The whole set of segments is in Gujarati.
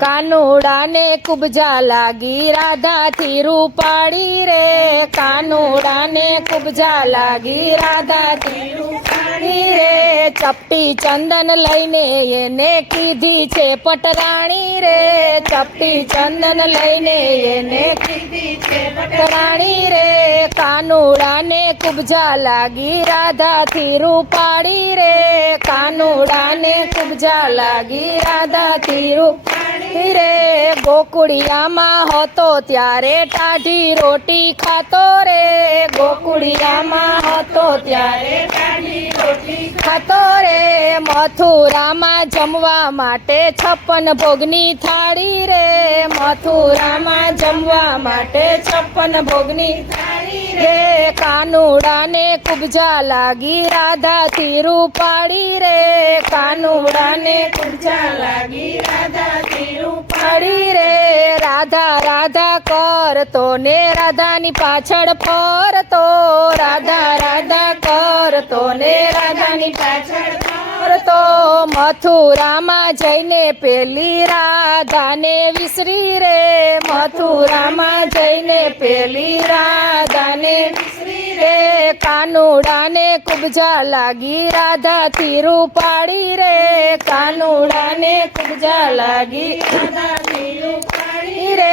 કાનુડાને કુબજા લાગી રાધાથી રૂપાળી રે, કાનુડાને કુબજા લાગી રાધાથી રૂપાળી રે, ચપટી ચંદન લઈને એને કીધી છે પટરાણી રે, ચપટી ચંદન લઈને એને કીધી છે પટરાણી રે, કાનુડાને કુબજા લાગી રાધાથી રૂપાળી રે, કાનુડાને કુબજા લાગી રાધાથી રૂપાળી રે, ગોકુળિયામાં હતો ત્યારે ટાઢી રોટી ખાતો રે, ગોકુળિયામાં હતો ત્યારે ટાઢી રોટી ખાતો રે, મથુરામાં જમવા માટે 56 ભોગની થાળી રે, મથુરામાં જમવા માટે 56 ભોગની થાળી રે, કાનુડાને કુબજા લાગી રાધાથી રૂપાળી રે, કાનુડાને કુબજા લાગી રાધાથી રૂપાળી રે, રાધા રાધા કરતો ને રાધાની પાછળ ફરતો, રાધા રાધા કરતો ને રાધાની પાછળ ફરતો, મથુરામાં જઈને પેલી રાધાને વિસરી રે, મથુરામાં જઈને પેલી રાધાને વિસરી રે, કાનુડાને કુબજા લાગી રાધાથી રૂપાળી રે, કાનુડાને કુબજા લાગી રાધાથી રૂપાળી રે,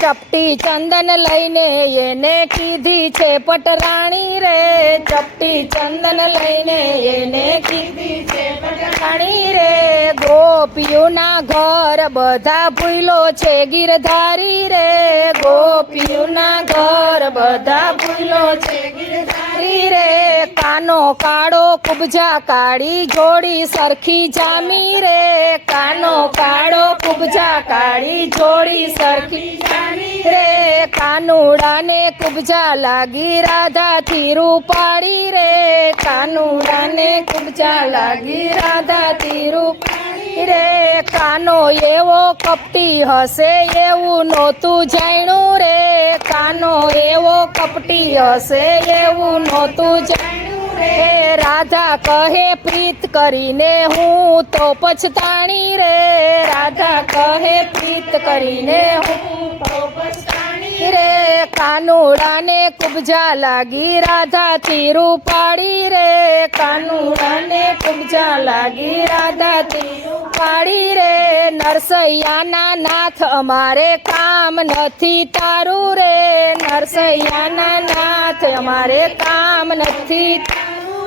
ચપટી ચંદન લઈને એને કીધી છે પટરાણી રે, ચપટી ચંદન લઈને એને કીધી છે પટરાણી રે, ગોપીઓના ઘર બધા ભૂલો છે ગિરધારી રે, ગોપીઓના ઘર બધા ભૂલો છે ગિરધારી રે, કાનો કાળો કુબજા કાળી જોડી સરખી જામી રે, કાનો કાળો કુબજા કાળી જોડી સરખી જામી રે, કાનુડાને કુબજા લાગી રાધાથી રૂપાળી રે, કાનુડાને કુબજા લાગી રાધાથી રૂપાળી રે, કાનો એવો કપટી હશે એવું નહોતું જાણ્યું રે, કાનો એવો કપટી હશે એવું નહોતું જાણ્યું રે, રાધા કહે પ્રીત કરીને હું તો પછતાણી રે, રાધા કહે પ્રીત કરીને હું તો પછતાણી રે, કાનુડાને કુબજા લાગી રાધાથી રૂપાળી રે, કાનુડાને કુબજા લાગી રાધાથી રૂપાળી રે, નરસૈયાના નાથ અમારે કામ નથી તારું રે, નરસૈયાના નાથ અમારે કામ નથી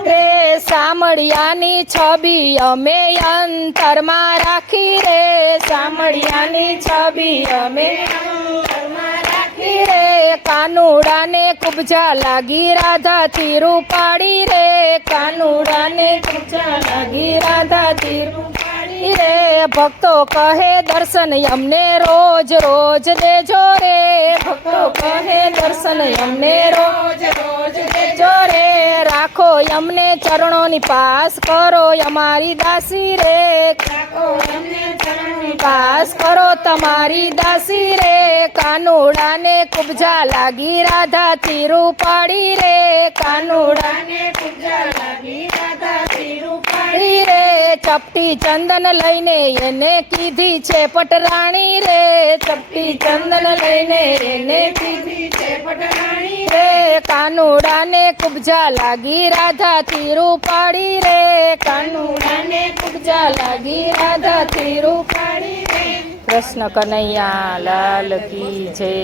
રે, સામળિયાની છબી અમે અંતરમાં રાખી રે, સામળિયાની છબી અમે અંતરમાં રાખી રે, કાનુડાને કુબજા લાગી રાધાથી રૂપાળી રે, કાનુડાને કુબજા લાગી રાધાથી રૂપાળી રે, ભક્તો કહે દર્શન અમને રોજ રોજ દેજો રે, ભક્તો કહે દર્શન અમને રોજ રોજ દેજો રે, રાખો અમને ચરણોની પાસ કરો અમારી દાસી રે, રાખો અમને ચરણોની પાસ કરો તમારી દાસી રે, કાનુડાને કુબજા લાગી રાધાથી રૂપાળી રે, કાનુડાને કુબજા લાગી રાધાથી રૂપાળી રે, ચપટી ચંદન લઈને એને કીધી છે પટરાણી રે, ચપટી ચંદન લઈને એને કીધી છે પટરાણી રે, કાનુડાને કુબજા લાગી રાધાથી રૂપાળી રે, કાનુડાને કુબજા લાગી રાધાથી રૂપાળી રે, કૃષ્ણ કનૈયા લાલ કી જય।